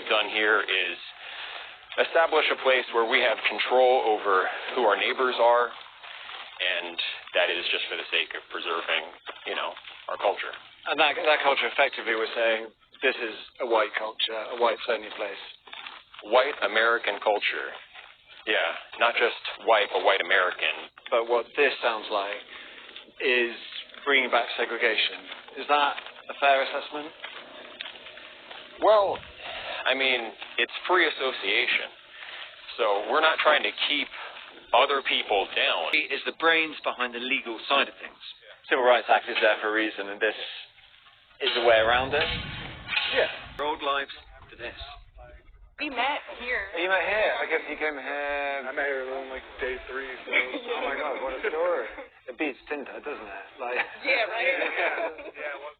we've done here is establish a place where we have control over who our neighbors are, and that is just for the sake of preserving, our culture. And that culture effectively was saying, this is a white culture, a whites-only place. White American culture. Yeah, not just white, but white American. But what this sounds like is bringing back segregation. Is that a fair assessment? Well, it's free association. So we're not trying to keep other people down. Is the brains behind the legal side of things. Civil Rights Act is there for a reason, and this is a way around it? Yeah. Our old lives to this. We met here. You met here? I guess you came here... I met here on day 3. So. Oh my God, what a story. It beats Tinder, doesn't it? Yeah, right?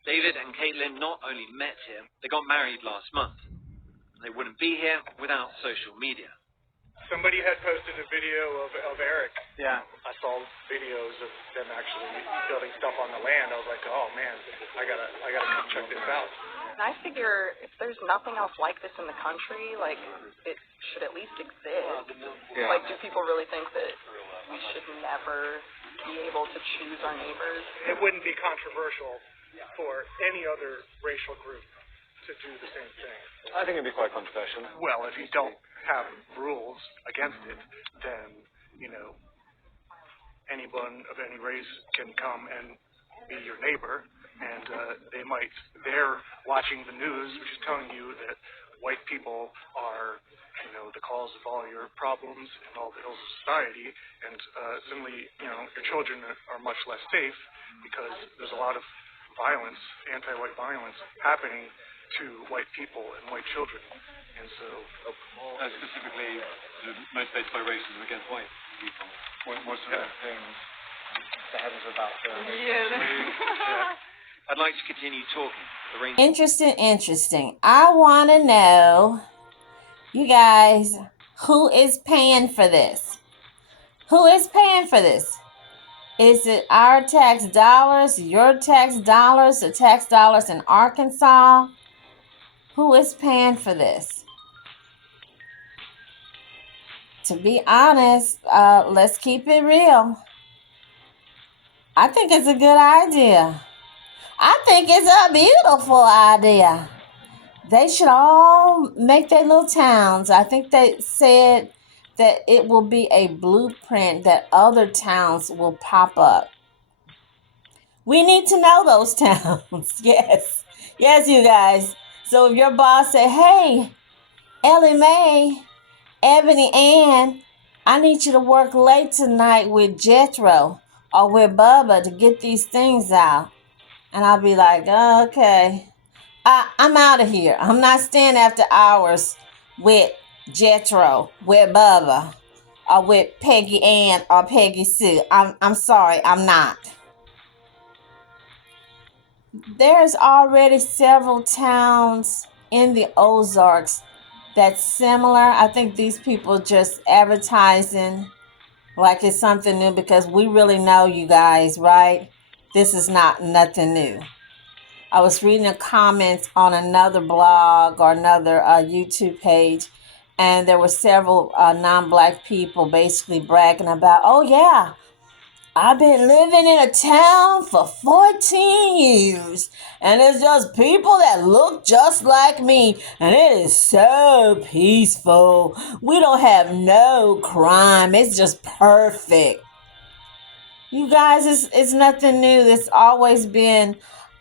David and Caitlin not only met here, they got married last month. They wouldn't be here without social media. Somebody had posted a video of Eric. Yeah. I saw videos of them actually building stuff on the land. I was like, oh man, I gotta come check this out. And I figure if there's nothing else like this in the country, it should at least exist. Yeah. Do people really think that we should never be able to choose our neighbors? It wouldn't be controversial for any other racial group to do the same thing. I think it'd be quite controversial. Well, if you don't have rules against it, then, anyone of any race can come and be your neighbor, and they're watching the news, which is telling you that white people are, the cause of all your problems and all the ills of society, and suddenly, your children are much less safe because there's a lot of violence, anti-white violence, happening to white people and white children. And so... specifically motivated by racism against white people. What sort of things the heavens about I'd like to continue talking. Interesting. I want to know, you guys, who is paying for this? Who is paying for this? Is it our tax dollars, your tax dollars, the tax dollars in Arkansas? Who is paying for this? To be honest, let's keep it real. I think it's a good idea. I think it's a beautiful idea. They should all make their little towns. I think they said that it will be a blueprint that other towns will pop up. We need to know those towns. Yes, you guys. So if your boss say, hey, Ellie Mae, Ebony Ann, I need you to work late tonight with Jethro or with Bubba to get these things out. And I'll be like, oh, okay, I'm out of here. I'm not staying after hours with Jethro, with Bubba, or with Peggy Ann or Peggy Sue. I'm sorry, I'm not. There's already several towns in the Ozarks that's similar. I think these people just advertising like it's something new because we really know, you guys, right? This is nothing new. I was reading the comments on another blog or another YouTube page, and there were several non-black people basically bragging about, oh yeah, I've been living in a town for 14 years, and it's just people that look just like me, and it is so peaceful. We don't have no crime. It's just perfect. You guys, it's nothing new. It's always been,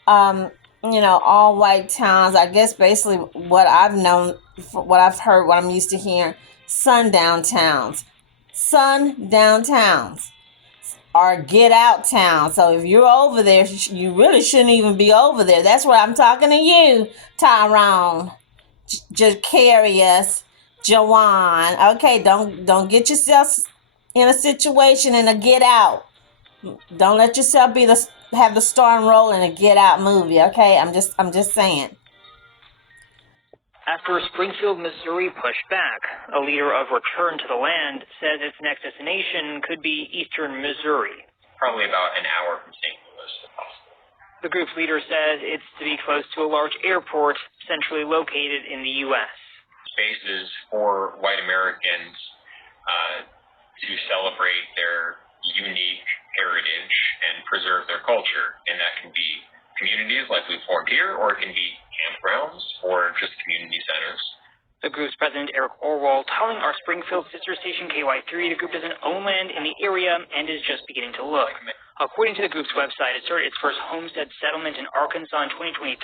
all white towns. I guess basically what I've known, what I've heard, what I'm used to hearing, sundown towns. Sundown towns. Or get out town. So if you're over there, you really shouldn't even be over there. That's where I'm talking to you, Tyrone, Jacarius, Jawan. Okay, don't get yourself in a situation in a get out. Don't let yourself have the star and role in a Get Out movie. Okay, I'm just saying. After Springfield, Missouri pushed back, a leader of Return to the Land says its next destination could be eastern Missouri. Probably about an hour from St. Louis, if possible. The group's leader says it's to be close to a large airport centrally located in the U.S. spaces for white Americans to celebrate their unique heritage and preserve their culture. And that can be communities like we've formed here, or it can be campgrounds or just community centers. The group's president, Eric Orwoll, telling our Springfield sister station KY3 the group doesn't own land in the area and is just beginning to look. According to the group's website, it started its first homestead settlement in Arkansas in 2023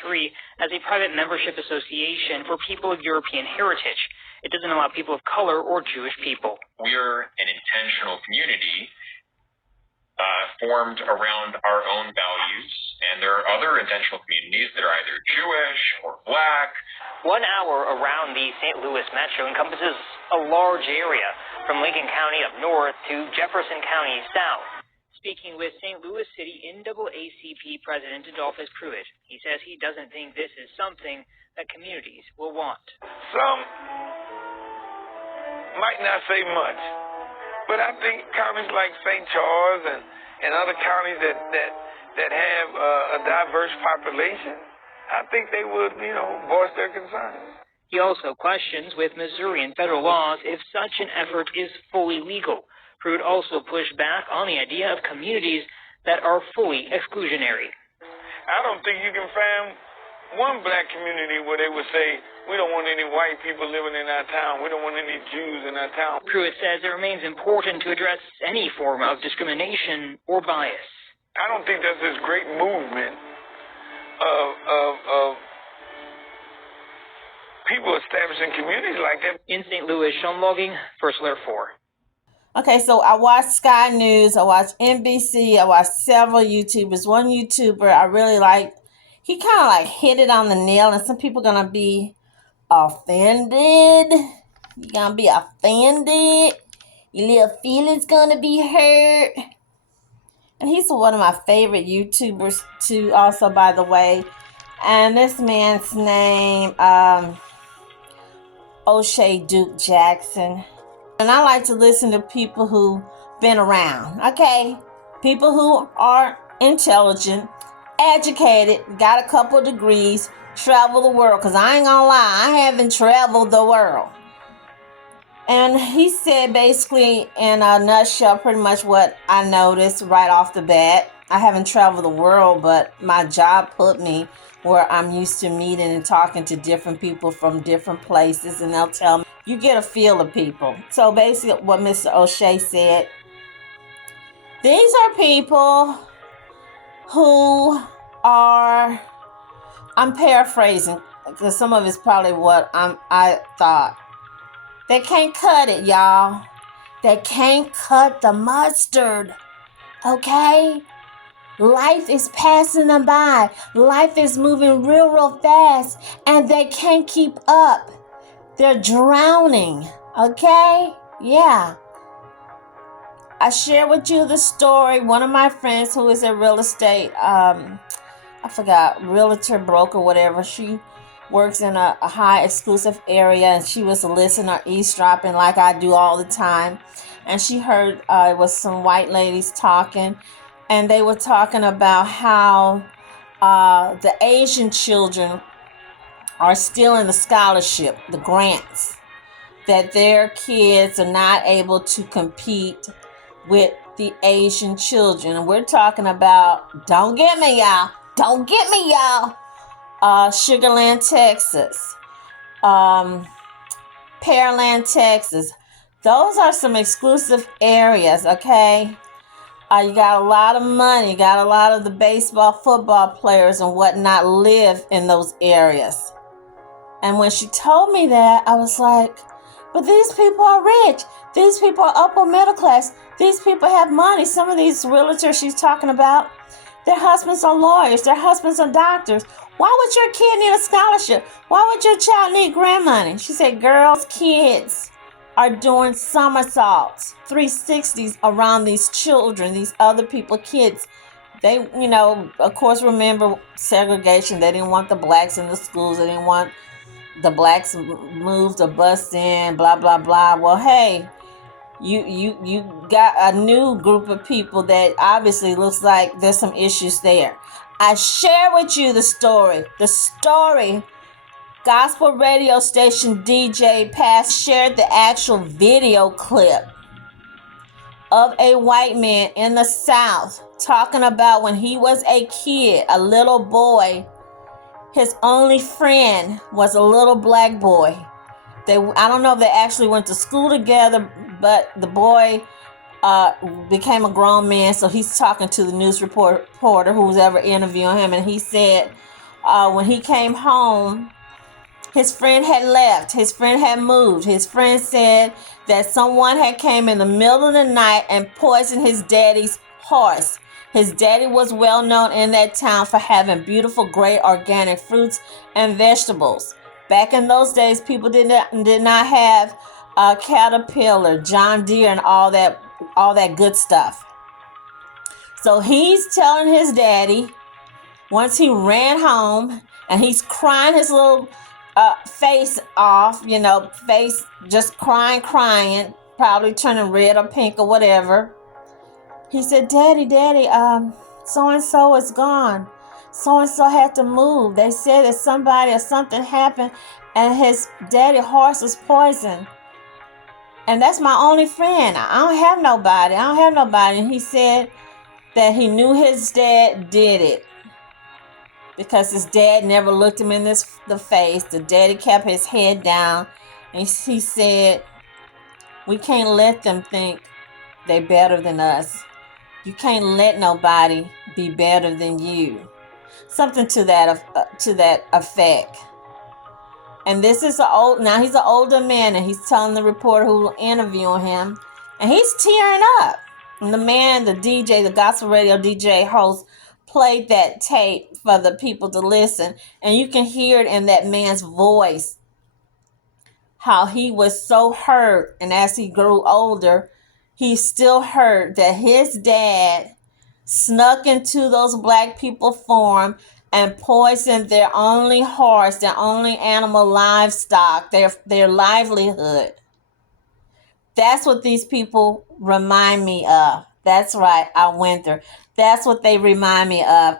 as a private membership association for people of European heritage. It doesn't allow people of color or Jewish people. We're an intentional community formed around our own values, and there are other intentional communities that are either Jewish or Black. 1 hour around the St. Louis metro encompasses a large area, from Lincoln County up north to Jefferson County south. Speaking with St. Louis City NAACP President Adolphus Pruitt, he says he doesn't think this is something that communities will want. Some might not say much, but I think counties like St. Charles and other counties that have a diverse population, I think they would, voice their concerns. He also questions with Missouri and federal laws if such an effort is fully legal. Pruitt also pushed back on the idea of communities that are fully exclusionary. I don't think you can find one Black community where they would say, we don't want any white people living in our town. We don't want any Jews in our town. Pruitt says it remains important to address any form of discrimination or bias. I don't think there's this great movement of people establishing communities like that. In St. Louis, Sean Logging, First Alert 4. Okay, so I watched Sky News, I watched NBC, I watched several YouTubers. One YouTuber I really liked, he kind of like hit it on the nail, and some people are going to be offended. You're going to be offended. Your little feelings going to be hurt. And he's one of my favorite YouTubers too, also, by the way. And this man's name, O'Shea Duke Jackson. And I like to listen to people who've been around, okay? People who are intelligent, educated, got a couple degrees, travel the world. Because I ain't gonna lie, I haven't traveled the world. And he said basically in a nutshell pretty much what I noticed right off the bat. I haven't traveled the world, but my job put me where I'm used to meeting and talking to different people from different places, and they'll tell me, you get a feel of people. So basically what Mr. O'Shea said, these are people who are, I'm paraphrasing because some of it's probably what I thought. They can't cut it, y'all. They can't cut the mustard, okay? Life is passing them by. Life is moving real fast, and they can't keep up. They're drowning, okay? Yeah. I share with you the story. One of my friends who is a real estate, I forgot, realtor, broker, whatever. She works in a high exclusive area, and she was listening or eavesdropping like I do all the time. And she heard it was some white ladies talking, and they were talking about how the Asian children are still in the scholarship, the grants, that their kids are not able to compete with the Asian children. And we're talking about, don't get me, y'all, Sugarland, Texas, Pearland, Texas. Those are some exclusive areas, okay? You got a lot of money. You got a lot of the baseball, football players and whatnot live in those areas. And when she told me that, I was like, but these people are rich. These people are upper middle class. These people have money. Some of these realtors she's talking about, their husbands are lawyers. Their husbands are doctors. Why would your kid need a scholarship? Why would your child need grant money? She said, girls, kids are doing somersaults, 360s around these children, these other people, kids. They, of course, remember segregation. They didn't want the blacks in the schools. They didn't want the blacks moved or bused in, blah, blah, blah. Well, hey, you got a new group of people that obviously looks like there's some issues there. I share with you the story gospel radio station DJ Pass shared the actual video clip of a white man in the South talking about when he was a kid, a little boy, his only friend was a little black boy. I don't know if they actually went to school together, but the boy became a grown man, so he's talking to the news reporter who's ever interviewing him, and he said when he came home, his friend had left. His friend had moved. His friend said that someone had came in the middle of the night and poisoned his daddy's horse. His daddy was well known in that town for having beautiful, great organic fruits and vegetables. Back in those days, people did not have Caterpillar, John Deere, and all that good stuff. So he's telling his daddy, once he ran home, and he's crying his little face off, face just crying, probably turning red or pink or whatever. He said, Daddy, so-and-so is gone. So-and-so had to move. They said that somebody or something happened and his daddy horse was poisoned. And that's my only friend. I don't have nobody. And he said that he knew his dad did it because his dad never looked him in the face. The daddy kept his head down. And he said, we can't let them think they're better than us. You can't let nobody be better than you. Something to that effect. And this is now he's an older man, and he's telling the reporter who will interview him, and he's tearing up. And the gospel radio DJ host, played that tape for the people to listen, and you can hear it in that man's voice, how he was so hurt, and as he grew older, he still hurt that his dad snuck into those black people farm and poisoned their only horse, their only animal livestock, their livelihood. That's what these people remind me of. That's right, I went there. That's what they remind me of.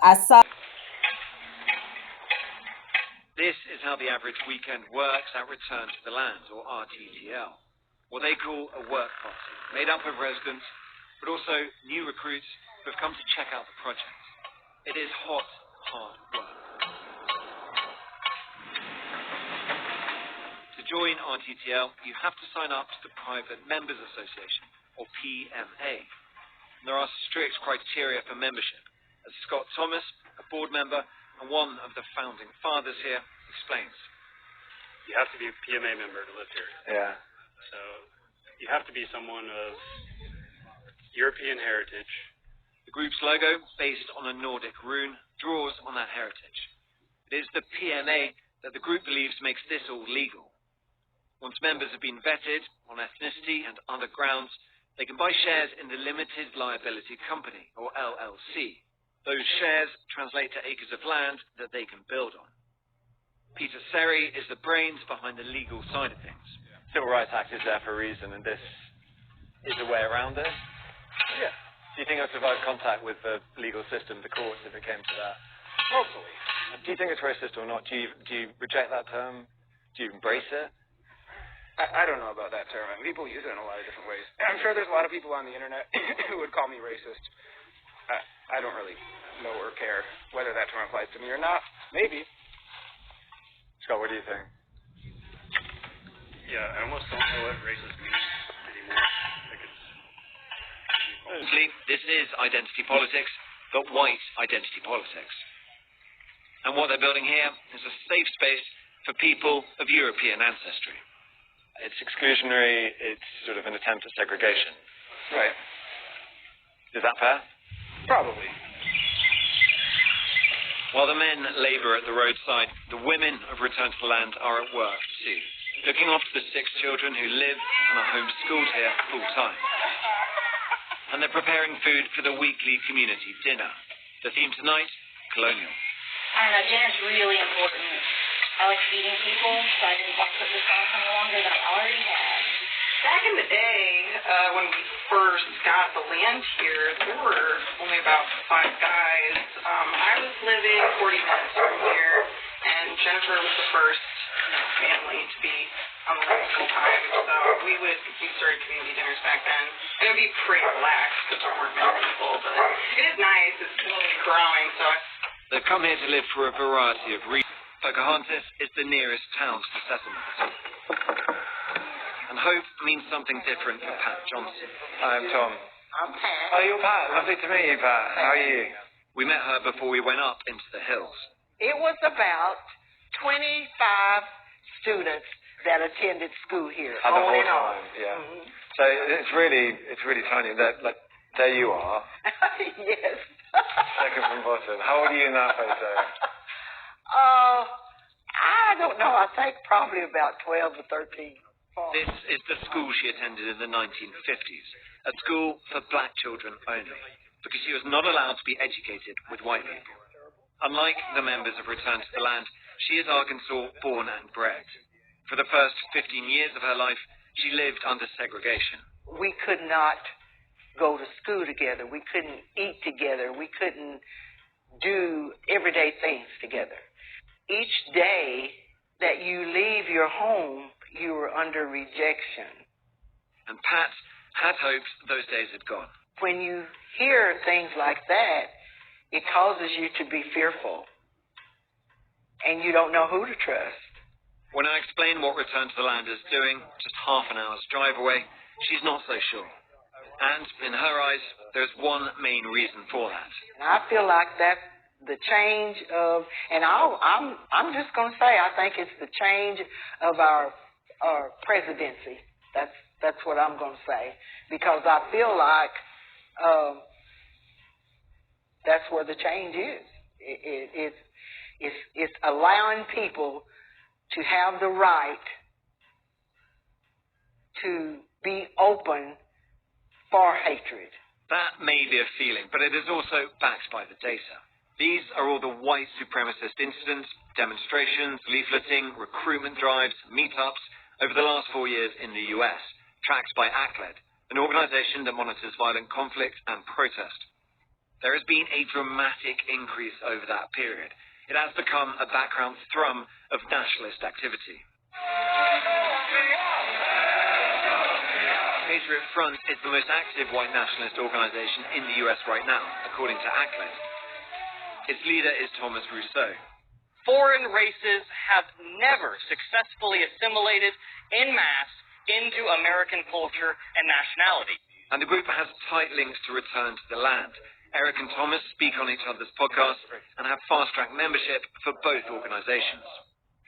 This is how the average weekend works at Return to the Land, or RTTL. What they call a work party, made up of residents, but also new recruits who have come to check out the project. It is hot, hard work. To join RTTL, you have to sign up to the Private Members Association, or PMA. And there are strict criteria for membership, as Scott Thomas, a board member and one of the founding fathers here, explains. You have to be a PMA member to live here. Yeah. So you have to be someone of European heritage. The group's logo, based on a Nordic rune, draws on that heritage. It is the PMA that the group believes makes this all legal. Once members have been vetted on ethnicity and other grounds, they can buy shares in the Limited Liability Company, or LLC. Those shares translate to acres of land that they can build on. Peter Seri is the brains behind the legal side of things. Civil Rights Act is there for a reason, and this is a way around it. Yeah. Do you think it'll survive contact with the legal system, the courts, if it came to that? Hopefully. Do you think it's racist or not? Do you reject that term? Do you embrace it? I don't know about that term. I mean, people use it in a lot of different ways. I'm sure there's a lot of people on the internet who would call me racist. I don't really know or care whether that term applies to me or not. Maybe. Scott, what do you think? Yeah, I almost don't know what racist means anymore. Honestly, this is identity politics, but white identity politics. And what they're building here is a safe space for people of European ancestry. It's exclusionary, it's sort of an attempt at segregation. Right. Is that fair? Probably. While the men labour at the roadside, the women of Return to the Land are at work too, looking after the 6 children who live and are homeschooled here full time. And they're preparing food for the weekly community dinner. The theme tonight, colonial. I don't know, dinner's really important. I like feeding people, so I didn't want to put this off any longer than I already had. Back in the day, when we first got the land here, there were only about 5 guys. I was living 40 minutes from here, and Jennifer was the first family to be on the road full time. So we started community dinners back then. And it would be pretty relaxed because there weren't many people, but it is nice. It's slowly growing, so They've come here to live for a variety of reasons. Pocahontas is the nearest town to the settlement. And hope means something different for Pat Johnson. Hi, I'm Tom. I'm Pat. Oh, you're Pat. Lovely to meet you, Pat. How are you? We met her before we went up into the hills. It was about 25 students that attended school here. The whole and on. time, yeah. Mm-hmm. So it's really tiny. There you are. Yes. Second from bottom. How old are you in that photo? I don't know. I think probably about 12 or 13. This is the school she attended in the 1950s, a school for black children only, because she was not allowed to be educated with white people. Unlike the members of Return to the Land, she is Arkansas born and bred. For the first 15 years of her life, she lived under segregation. We could not go to school together. We couldn't eat together. We couldn't do everyday things together. Each day that you leave your home, you were under rejection. And Pat had hoped those days had gone. When you hear things like that, it causes you to be fearful. And you don't know who to trust. When I explain what Return to the Land is doing, just half an hour's drive away, she's not so sure. And in her eyes, there's one main reason for that. And I feel like that's the change of, and I'm just going to say, I think it's the change of our presidency. That's what I'm going to say, because I feel like that's where the change is. It's allowing people to have the right to be open for hatred. That may be a feeling, but it is also backed by the data. These are all the white supremacist incidents, demonstrations, leafleting, recruitment drives, meetups over the last 4 years in the US, tracked by ACLED, an organization that monitors violent conflict and protest. There has been a dramatic increase over that period. It has become a background thrum of nationalist activity. Patriot Front is the most active white nationalist organization in the US right now, according to ACLED. Its leader is Thomas Rousseau. Foreign races have never successfully assimilated en masse into American culture and nationality. And the group has tight links to Return to the Land. Eric and Thomas speak on each other's podcasts and have fast-track membership for both organizations.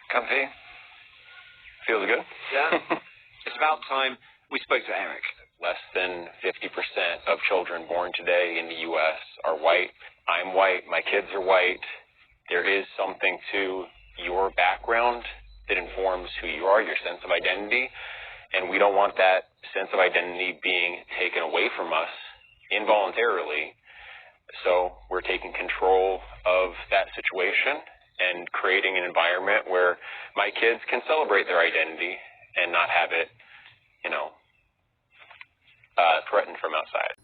Comfy? Feels good? Yeah. It's about time we spoke to Eric. Less than 50% of children born today in the U.S. are white. I'm white. My kids are white. There is something to your background that informs who you are, your sense of identity, and we don't want that sense of identity being taken away from us involuntarily. So we're taking control of that situation and creating an environment where my kids can celebrate their identity and not have it, threatened from outside.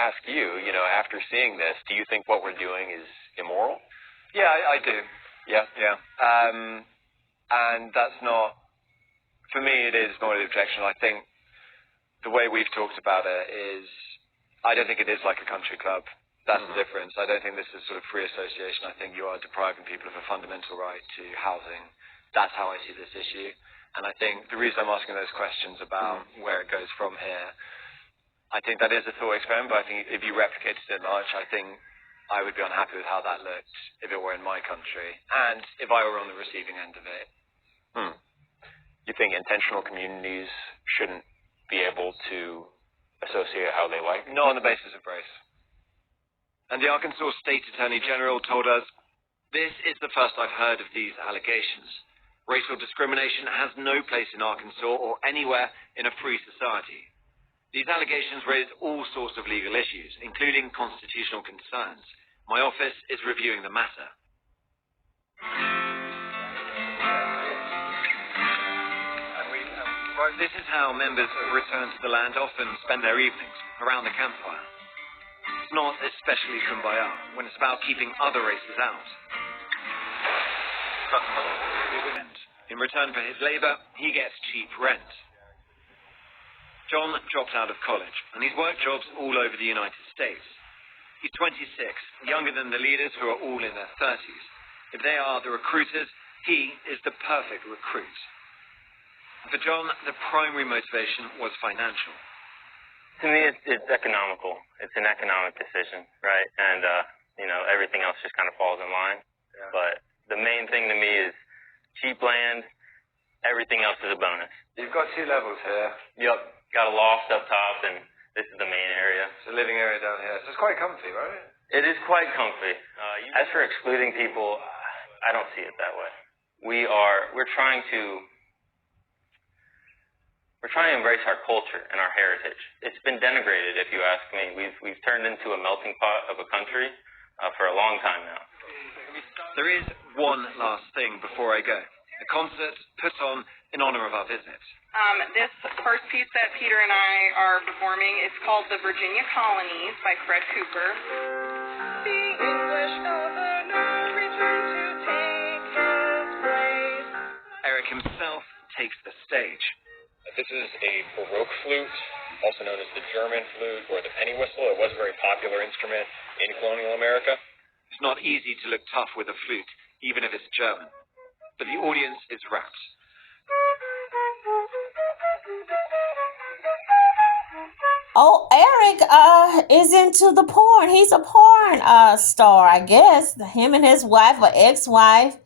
Ask you, after seeing this, do you think what we're doing is immoral? Yeah, I do. Yeah. And that's not, for me, it is not an objection. I think the way we've talked about it is, I don't think it is like a country club. That's the difference. I don't think this is sort of free association. I think you are depriving people of a fundamental right to housing. That's how I see this issue. And I think the reason I'm asking those questions about where it goes from here, I think that is a thought experiment, but I think if you replicated it large, I think I would be unhappy with how that looked if it were in my country, and if I were on the receiving end of it. You think intentional communities shouldn't be able to associate how they like? Not on the basis of race. And the Arkansas State Attorney General told us, "This is the first I've heard of these allegations. Racial discrimination has no place in Arkansas or anywhere in a free society. These allegations raise all sorts of legal issues, including constitutional concerns. My office is reviewing the matter." This is how members of Return to the Land often spend their evenings, around the campfire. It's not especially kumbaya when it's about keeping other races out. In return for his labor, he gets cheap rent. John dropped out of college, and he's worked jobs all over the United States. He's 26, younger than the leaders who are all in their 30s. If they are the recruiters, he is the perfect recruit. For John, the primary motivation was financial. To me, it's economical. It's an economic decision, right? And, everything else just kind of falls in line. Yeah. But the main thing to me is cheap land. Everything else is a bonus. You've got 2 levels here. Yep. Got a loft up top, and this is the main area. It's a living area down here. So it's quite comfy, right? It is quite comfy. As for excluding people, I don't see it that way. We're trying to embrace our culture and our heritage. It's been denigrated, if you ask me. We've turned into a melting pot of a country for a long time now. There is one last thing before I go. A concert put on in honor of our visit. This first piece that Peter and I are performing is called The Virginia Colonies by Fred Cooper. The English governor returned to take his place. Eric himself takes the stage. This is a Baroque flute, also known as the German flute or the penny whistle. It was a very popular instrument in colonial America. It's not easy to look tough with a flute, even if it's German. But the audience is rapt. Oh, Eric is into the porn. He's a porn star, I guess. Him and his wife or ex-wife,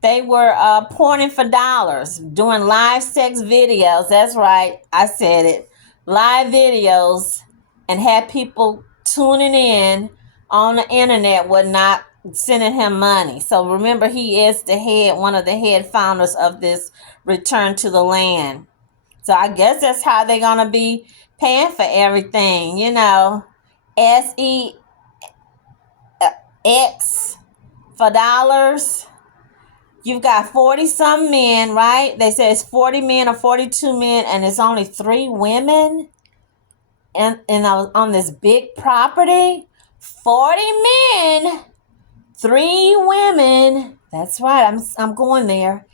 they were porning for dollars, doing live sex videos. That's right, I said it. Live videos, and had people tuning in on the internet, whatnot, sending him money. So remember, he is one of the head founders of this Return to the Land. So I guess that's how they're going to be paying for everything, SEX for dollars. You've got 40-some men, right? They say it's 40 men or 42 men, and it's only 3 women and on this big property. 40 men, 3 women. That's right. I'm going there.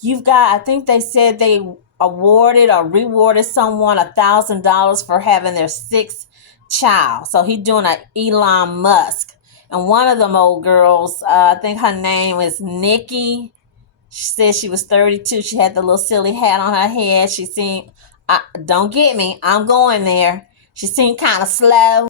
You've got, I think they said they awarded or rewarded someone $1,000 for having their 6th child. So he's doing an Elon Musk. And one of them old girls, I think her name is Nikki. She said she was 32. She had the little silly hat on her head. She seemed, don't get me, I'm going there. She seemed kind of slow.